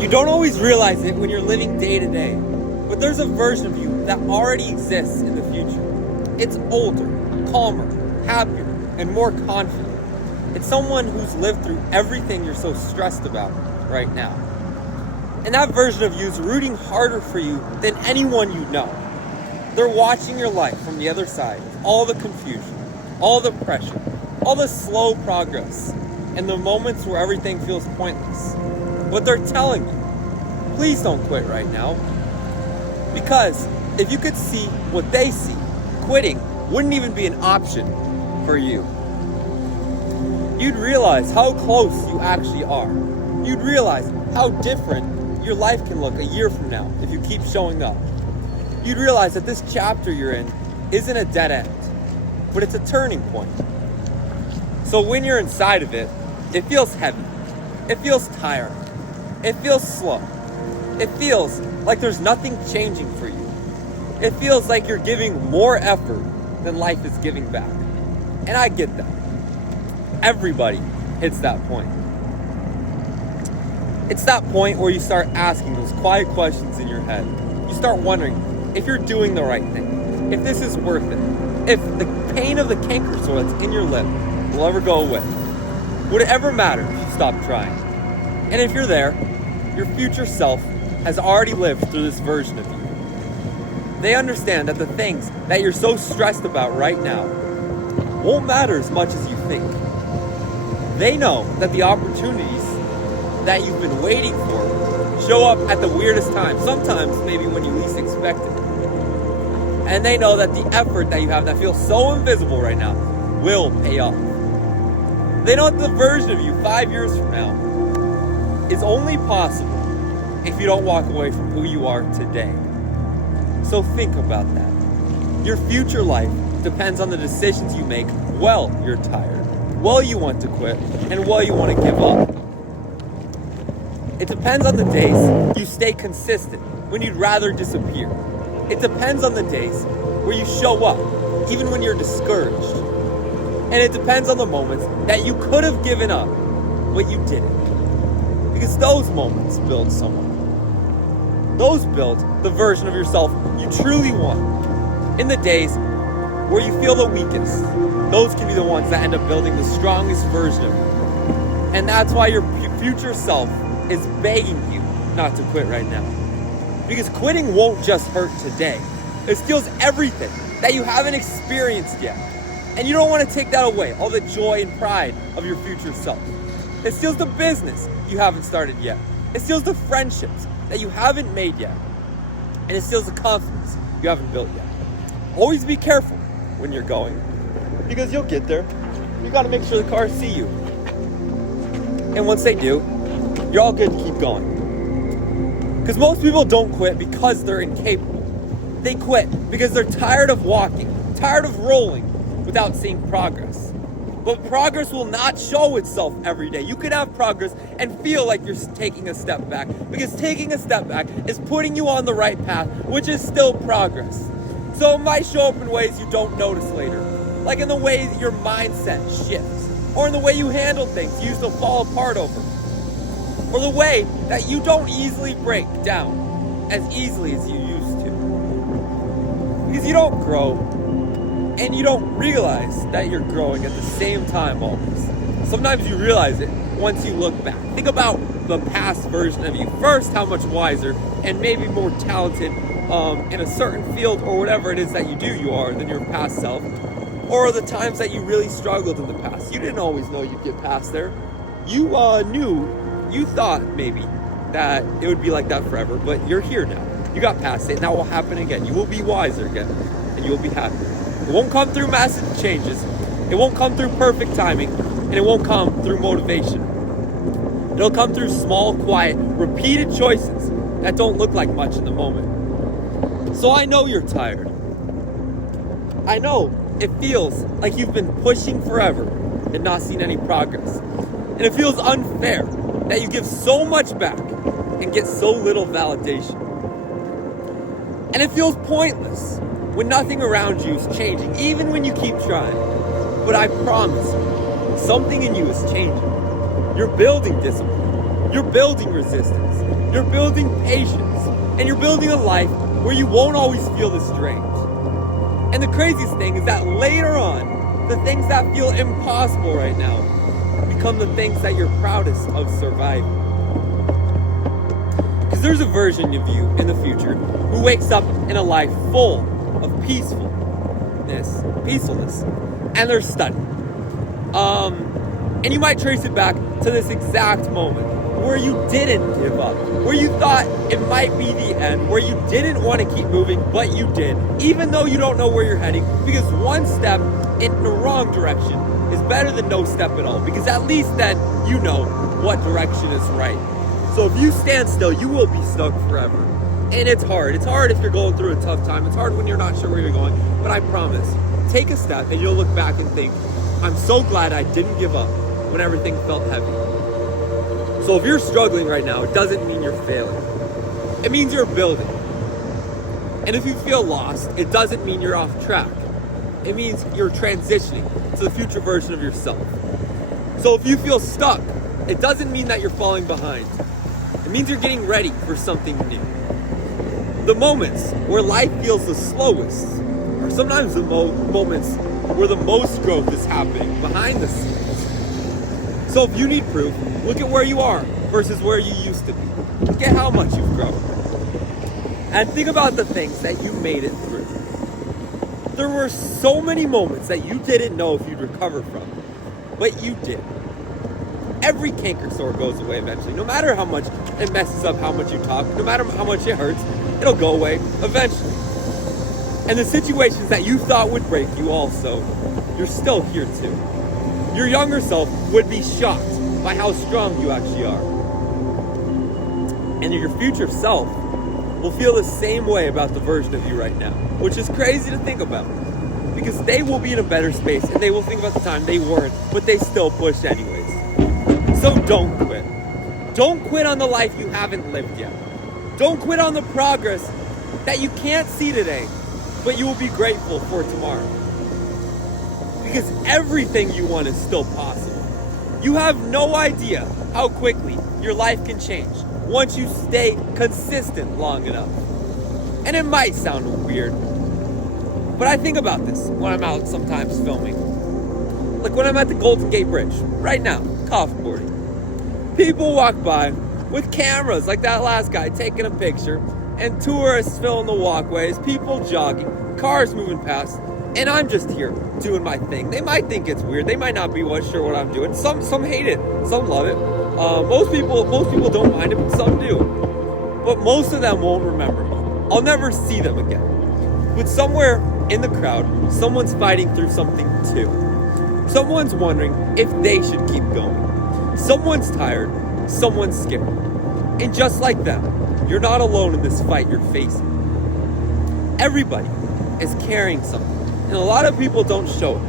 You don't always realize it when you're living day to day, but there's a version of you that already exists in the future. It's older, calmer, happier, and more confident. It's someone who's lived through everything you're so stressed about right now. And that version of you is rooting harder for you than anyone you know. They're watching your life from the other side, all the confusion, all the pressure, all the slow progress, and the moments where everything feels pointless. But they're telling you, please don't quit right now. Because if you could see what they see, quitting wouldn't even be an option for you. You'd realize how close you actually are. You'd realize how different your life can look a year from now if you keep showing up. You'd realize that this chapter you're in isn't a dead end, but it's a turning point. So when you're inside of it, it feels heavy. It feels tiring. It feels slow. It feels like there's nothing changing for you. It feels like you're giving more effort than life is giving back. And I get that. Everybody hits that point. It's that point where you start asking those quiet questions in your head. You start wondering if you're doing the right thing, if this is worth it, if the pain of the canker sore that's in your lip will ever go away. Would it ever matter if you stop trying? And if you're there, your future self has already lived through this version of you. They understand that the things that you're so stressed about right now won't matter as much as you think. They know that the opportunities that you've been waiting for show up at the weirdest times, sometimes maybe when you least expect it. And they know that the effort that you have that feels so invisible right now will pay off. They know that the version of you 5 years from now is only possible if you don't walk away from who you are today. So think about that. Your future life depends on the decisions you make while you're tired, while you want to quit, and while you want to give up. It depends on the days you stay consistent when you'd rather disappear. It depends on the days where you show up, even when you're discouraged. And it depends on the moments that you could have given up, but you didn't. Because those moments build someone. Those build the version of yourself you truly want. In the days where you feel the weakest, those can be the ones that end up building the strongest version of you. And that's why your future self is begging you not to quit right now. Because quitting won't just hurt today. It steals everything that you haven't experienced yet. And you don't want to take that away, all the joy and pride of your future self. It steals the business you haven't started yet. It steals the friendships that you haven't made yet. And it steals the confidence you haven't built yet. Always be careful when you're going, because you'll get there. You got to make sure the cars see you. And once they do, you're all good to keep going. Because most people don't quit because they're incapable. They quit because they're tired of walking, tired of rolling without seeing progress. But progress will not show itself every day. You can have progress and feel like you're taking a step back, because taking a step back is putting you on the right path, which is still progress. So it might show up in ways you don't notice later, like in the way that your mindset shifts, or in the way you handle things you used to fall apart over, or the way that you don't easily break down as easily as you used to. Because you don't grow, and you don't realize that you're growing at the same time almost. Sometimes you realize it once you look back. Think about the past version of you. First, how much wiser and maybe more talented in a certain field or whatever it is that you are than your past self. Or the times that you really struggled in the past. You didn't always know you'd get past there. You you thought maybe that it would be like that forever, but you're here now. You got past it, and that will happen again. You will be wiser again, and you will be happier. It won't come through massive changes. It won't come through perfect timing, and it won't come through motivation. It'll come through small, quiet, repeated choices that don't look like much in the moment. So I know you're tired. I know it feels like you've been pushing forever and not seen any progress. And it feels unfair that you give so much back and get so little validation. And it feels pointless when nothing around you is changing, even when you keep trying. But I promise you, something in you is changing. You're building discipline. You're building resistance. You're building patience. And you're building a life where you won't always feel this drained. And the craziest thing is that later on, the things that feel impossible right now become the things that you're proudest of surviving. Because there's a version of you in the future who wakes up in a life full of peacefulness, and they're studying. And you might trace it back to this exact moment where you didn't give up, where you thought it might be the end, where you didn't want to keep moving, but you did, even though you don't know where you're heading, because one step in the wrong direction is better than no step at all, because at least then you know what direction is right. So if you stand still, you will be stuck forever. And it's hard. It's hard if you're going through a tough time. It's hard when you're not sure where you're going. But I promise, take a step and you'll look back and think, I'm so glad I didn't give up when everything felt heavy. So if you're struggling right now, it doesn't mean you're failing. It means you're building. And if you feel lost, it doesn't mean you're off track. It means you're transitioning to the future version of yourself. So if you feel stuck, it doesn't mean that you're falling behind. It means you're getting ready for something new. The moments where life feels the slowest are sometimes the moments where the most growth is happening behind the scenes. So if you need proof, look at where you are versus where you used to be. Look at how much you've grown. And think about the things that you made it through. There were so many moments that you didn't know if you'd recover from, but you did. Every canker sore goes away eventually. No matter how much it messes up how much you talk, no matter how much it hurts, it'll go away eventually. And the situations that you thought would break you also, you're still here too. Your younger self would be shocked by how strong you actually are. And your future self will feel the same way about the version of you right now, which is crazy to think about. Because they will be in a better space and they will think about the time they weren't, but they still pushed anyways. So don't quit. Don't quit on the life you haven't lived yet. Don't quit on the progress that you can't see today, but you will be grateful for tomorrow. Because everything you want is still possible. You have no idea how quickly your life can change once you stay consistent long enough. And it might sound weird, but I think about this when I'm out sometimes filming. Like when I'm at the Golden Gate Bridge, right now, coffin boarding. People walk by with cameras like that last guy taking a picture, and tourists filling the walkways, people jogging, cars moving past, and I'm just here doing my thing. They might think it's weird. They might not be sure what I'm doing. Some hate it. Some love it. Most people don't mind it, but some do. But most of them won't remember me. I'll never see them again. But somewhere in the crowd, someone's fighting through something too. Someone's wondering if they should keep going. Someone's tired. Someone's scared. And just like them, you're not alone in this fight you're facing. Everybody is carrying something, and a lot of people don't show it.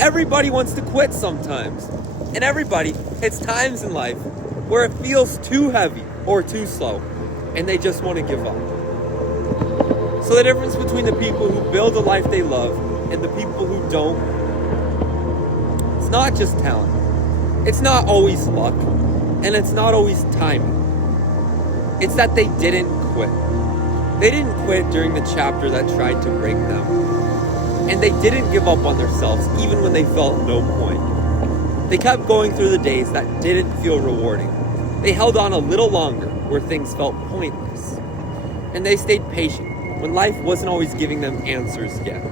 Everybody wants to quit sometimes, and everybody hits times in life where it feels too heavy or too slow, and they just want to give up. So the difference between the people who build a life they love and the people who don't, it's not just talent. It's not always luck, and it's not always timing. It's that they didn't quit. They didn't quit during the chapter that tried to break them. And they didn't give up on themselves even when they felt no point. They kept going through the days that didn't feel rewarding. They held on a little longer where things felt pointless. And they stayed patient when life wasn't always giving them answers yet.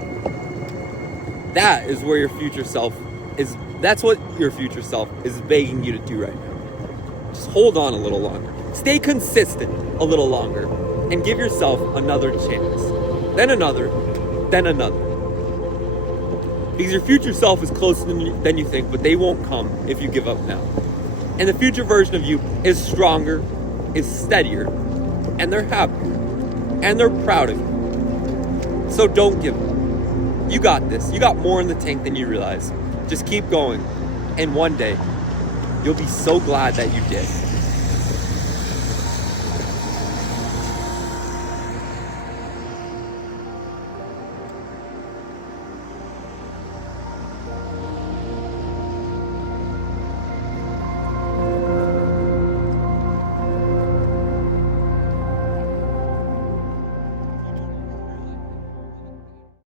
That is where your future self is. That's what your future self is begging you to do right now. Just hold on a little longer. Stay consistent a little longer and give yourself another chance. Then another, then another. Because your future self is closer than you think, but they won't come if you give up now. And the future version of you is stronger, is steadier, and they're happier. And they're proud of you. So don't give up. You got this. You got more in the tank than you realize. Just keep going. And one day, you'll be so glad that you did.